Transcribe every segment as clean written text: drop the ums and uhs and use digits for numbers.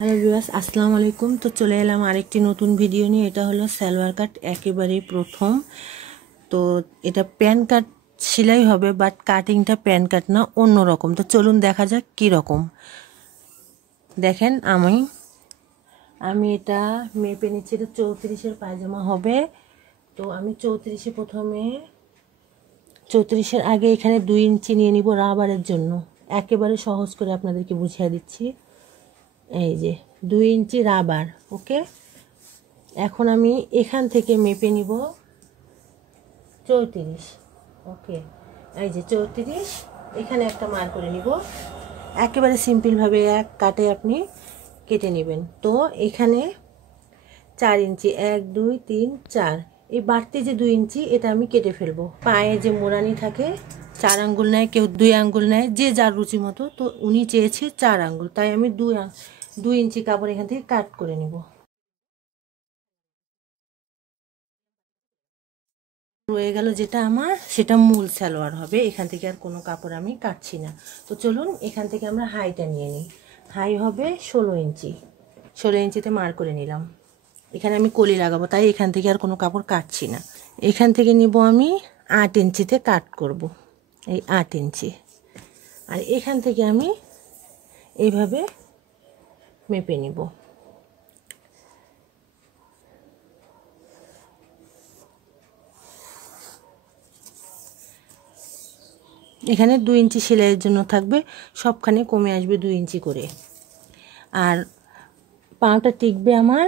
Hello viewers, আসসালামু আলাইকুম। তো চলে এলাম আরেকটি নতুন ভিডিও নিয়ে। এটা হলো সালোয়ার কাট, একেবারেই প্রথম। তো এটা প্যান কাট সেলাই হবে, বাট কাটিংটা প্যান কাট না, অন্য রকম। তো চলুন দেখা যাক কী রকম। দেখেন আমি এটা মেপে নিচ্ছি। এটা 34-এর পায়জামা হবে। তো আমি 34-এ প্রথমে 34-এর আগে এখানে 2 ইঞ্চি নিয়ে নিব রাবারের জন্য। একেবারে সহজ করে আপনাদেরকে বুঝিয়ে দিচ্ছি। এই যে 2 ইঞ্চি রাবার। ওকে, এখন আমি এখান থেকে মেপে নিব 34। ওকে, এই যে 34, এখানে একটা মার্ক করে নিব। একেবারে সিম্পলভাবে এক কাটে আপনি কেটে নেবেন। তো এখানে 4 ইঞ্চি, 1 2 3 4, এই বাড়তি যে 2 ইঞ্চি এটা আমি কেটে ফেলবো। পায়ে যে মোড়ানি থাকে 4 আঙ্গুল নেয়, কেউ 2 আঙ্গুল নেয়, যে যার রুচি মতো। তো উনি চেয়েছে 4 আঙ্গুল, তাই আমি 2 ইঞ্চি কাপড় এখান থেকে কাট করে নিব। রয়ে গেল যেটা আমার, সেটা মূল সালোয়ার হবে। এখান থেকে আর কোনো কাপড় আমি কাটছি না। তো চলুন এখান থেকে আমরা হাইটা নিয়ে নিই। হাই হবে 16 ইঞ্চি। 16 ইঞ্চিতে মার করে নিলাম। এখানে আমি কলি লাগাবো, তাই এখান থেকে আর কোনো কাপড় কাটছি না। এখান থেকে নিব আমি 8 ইঞ্চিতে কাট করব, এই 8 ইঞ্চি। আর এখান থেকে আমি এইভাবে মেপে নিব। এখানে 2 ইঞ্চি সেলাইয়ের জন্য থাকবে, সবখানে কমে আসবে 2 ইঞ্চি করে। আর পাউটা টিকবে আমার,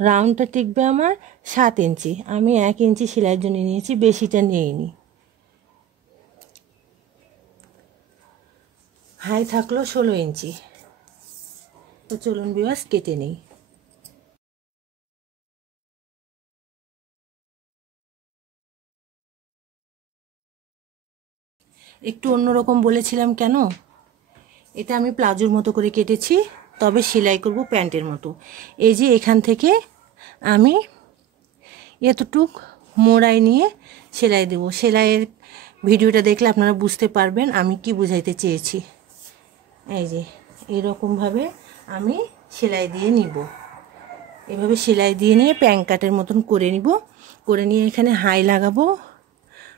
রাউন্ডটা টিকবে আমার 7 ইঞ্চি। আমি 1 ইঞ্চি সেলাইয়ের জন্য নিয়েছি, বেশিটা নিইনি। হাই থাকলো 16 ইঞ্চি। তো চলুন ভিউয়ার্স কেটে নেই। একটু অন্যরকম বলেছিলাম কেন, এটা আমি প্লাজোর মতো করে কেটেছি, তবে সেলাই করব প্যান্টের মতো। এই যে এখান থেকে আমি এতটুক মোড়াই নিয়ে সেলাই দেব। সেলাইয়ের ভিডিওটা দেখলে আপনারা বুঝতে পারবেন আমি কি বুঝাইতে চেয়েছি। এই যে এরকমভাবে আমি সেলাই দিয়ে নিব। এভাবে সেলাই দিয়ে নিয়ে প্যান কাটের মতন করে নিব। করে নিয়ে এখানে হাই লাগাবো।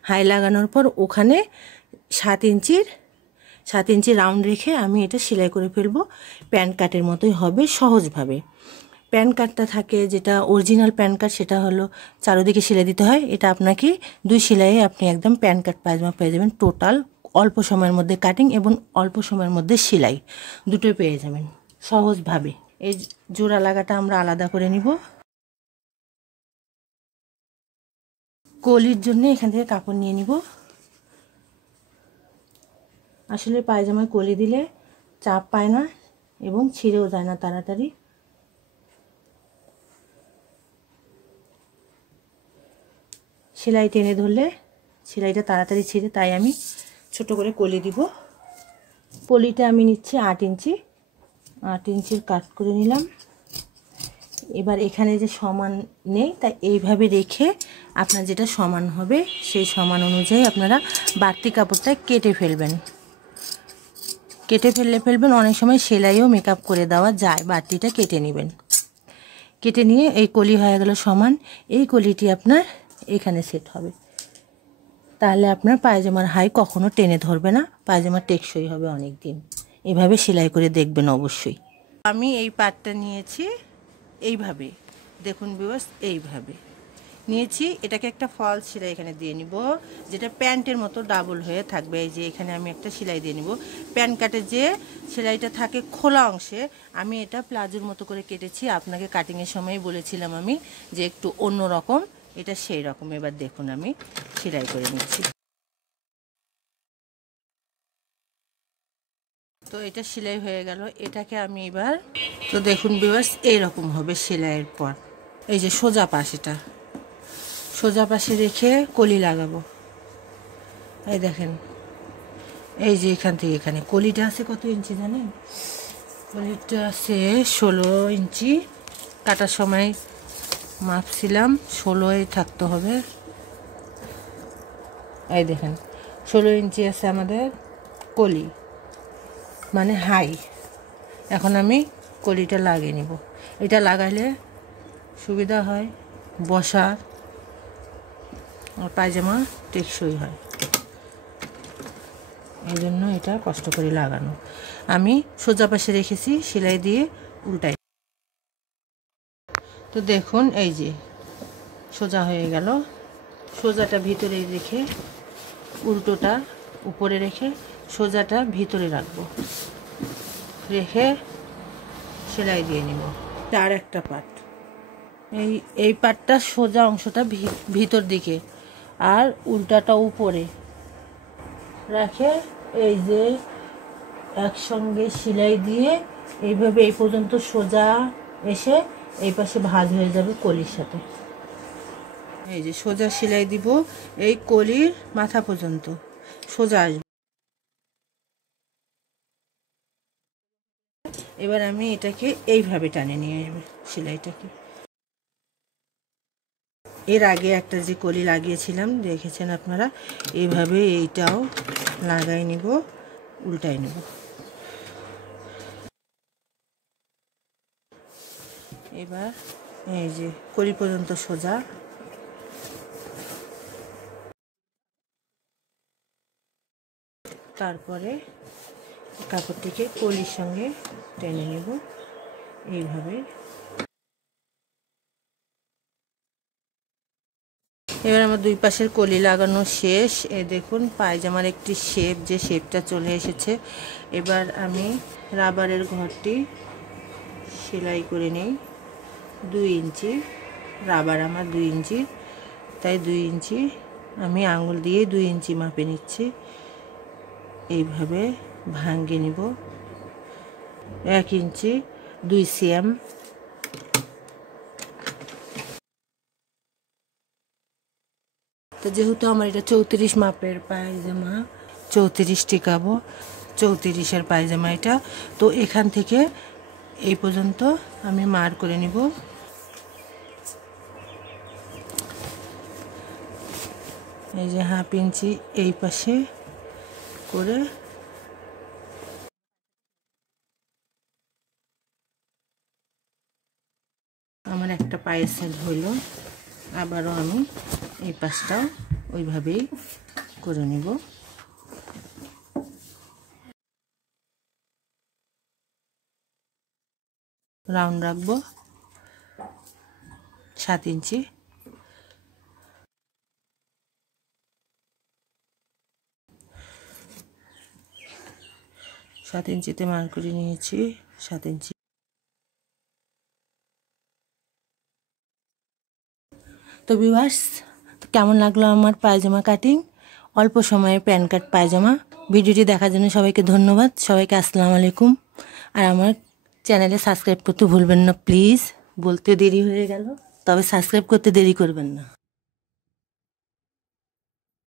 হাই লাগানোর পর ওখানে 7 ইঞ্চি রাউন্ড রেখে আমি এটা সেলাই করে ফেলবো। প্যান কাটের মতোই হবে সহজভাবে। প্যান কাটটা থাকে যেটা অরিজিনাল প্যান কাট, সেটা হলো চারোদিকে সেলাই দিতে হয়। এটা আপনাকে 2 সেলাইয়ে আপনি একদম প্যান কাট পায়জামা পেয়ে যাবেন। টোটাল অল্প সময়ের মধ্যে কাটিং এবং অল্প সময়ের মধ্যে সেলাই দুটোই পেয়ে যাবেন সহজভাবে। এই জোড়া লাগাটা আমরা আলাদা করে নিব। কলির জন্য এখান থেকে কাপড় নিয়ে নিব। আসলে পায়জামায় কলি দিলে চাপ পায় না এবং ছিঁড়েও যায় না তাড়াতাড়ি। সেলাই টেনে ধরলে সেলাইটা তাড়াতাড়ি ছিঁড়ে, তাই আমি ছোট করে কলি দিব। কলিটা আমি নিচ্ছি 8 ইঞ্চি। 8 ইঞ্চির কাট করে নিলাম। এবার এখানে যে সমান নেই, তাই এইভাবে রেখে আপনার যেটা সমান হবে সেই সমান অনুযায়ী আপনারা বাড়তি কাপড়টা কেটে ফেলবেন। ফেলবেন। অনেক সময় সেলাইও মেকআপ করে দেওয়া যায়, বাড়তিটা কেটে নেবেন। কেটে নিয়ে এই কলি হয়ে গেল সমান। এই কলিটি আপনার এখানে সেট হবে, তাহলে আপনার পায়জামার হাই কখনো টেনে ধরবে না, পায়জামা টেকসই হবে অনেক দিন। এভাবে সেলাই করে দেখবেন অবশ্যই। আমি এই পাটটা নিয়েছি এইভাবে, দেখুন ভিউয়ার্স, এইভাবে নিয়েছি। এটাকে একটা ফলস সেলাই এখানে দিয়ে নিব, যেটা প্যান্টের মতো ডাবল হয়ে থাকবে। এই যে এখানে আমি একটা সেলাই দিয়ে নিব। প্যান্ট কাটে যে সেলাইটা থাকে খোলা অংশে, আমি এটা প্লাজোর মতো করে কেটেছি। আপনাকে কাটিংয়ের সময় বলেছিলাম আমি যে একটু অন্য রকম, এটা সেই রকম। এবার দেখুন আমি সেলাই করে নিচ্ছি। তো এটা সেলাই হয়ে গেল। এটাকে আমি এবার, তো দেখুন ভিউয়ার্স, এইরকম হবে সেলাইয়ের পর। এই যে সোজা পাশ, এটা সোজা পাশে রেখে কলি লাগাবো। এই দেখেন, এই যে এখান থেকে এখানে কলিটা আছে কত ইঞ্চি জানেন? কলিটা আছে 16 ইঞ্চি। কাটার সময় মাপছিলাম 16ই থাকতে হবে। এই দেখেন 16 ইঞ্চি আছে আমাদের কলি, মানে হাই। এখন আমি কলিটা লাগিয়ে নিব। এটা লাগাইলে সুবিধা হয়, বসার আর পায়জামা টেকসই হয়, এই জন্য এটা কষ্ট করে লাগানো। আমি সোজা পাশে রেখেছি, সেলাই দিয়ে উল্টাই। তো দেখুন এই যে সোজা হয়ে গেল। সোজাটা ভিতরে রেখে উল্টোটা উপরে রেখে সোজাটা ভিতরে রাখবো, রেখে সেলাই দিয়ে নিব। আর একটা পার্ট, এই পার্টটা সোজা অংশটা ভিতর দিকে আর উল্টাটা উপরে রাখে এই যে একসঙ্গে সেলাই দিয়ে এইভাবে এই পর্যন্ত সোজা এসে এই পাশে ভাঁজ হয়ে যাবে কলির সাথে। এই যে সোজা সেলাই দিব এই কলির মাথা পর্যন্ত সোজা আসবে। এবার আমি এটাকে এইভাবে টানে নিয়ে আসবো সেলাইটাকে। এর আগে একটা যে কলি লাগিয়েছিলাম দেখেছেন আপনারা, এইভাবে এইটাও লাগাই নিব, উল্টাই নেব। এবার এই যে কলি পর্যন্ত সোজা, তারপরে কাপড়টিকে কলির সঙ্গে টেনে নেব এইভাবে। এবার আমার দুই পাশের কলি লাগানো শেষ। এই দেখুন পায়জামার একটি শেপ, যে শেপটা চলে এসেছে। এবার আমি রাবারের ঘরটি সেলাই করে নেই 2 ইঞ্চি। রাবার আমার 2 ইঞ্চি, তাই 2 ইঞ্চি আমি আঙুল দিয়ে 2 ইঞ্চি মাপে নিচ্ছি। এইভাবে ভাঙিয়ে নিব 1 ইঞ্চি 2 সিএম। তো যেহেতু আমার এটা 34 মাপের পায়জামা, 34 টিকাবো, 34-এর পায়জামা এটা, তো এখান থেকে এই পর্যন্ত আমি মার করে নিব। এই যে 1/2 ইঞ্চি এই পাশে করে আমার একটা পায়ের সাইজ হইল। আবারও আমি এই পাশটাও ওইভাবেই করে নিব। রাউন্ড রাখবো 7 ইঞ্চি। সাত ইঞ্চিতে মার্ক করে নিয়েছি, 7 ইঞ্চি। তো ভিউয়ার্স, কেমন লাগলো আমার পায়জামা কাটিং, অল্প সময়ে প্যান কাট পায়জামা। ভিডিওটি দেখার জন্য সবাইকে ধন্যবাদ। সবাইকে আসসালামু আলাইকুম। আর আমার চ্যানেলে সাবস্ক্রাইব করতে ভুলবেন না প্লিজ। বলতে দেরি হয়ে গেল, তবে সাবস্ক্রাইব করতে দেরি করবেন না।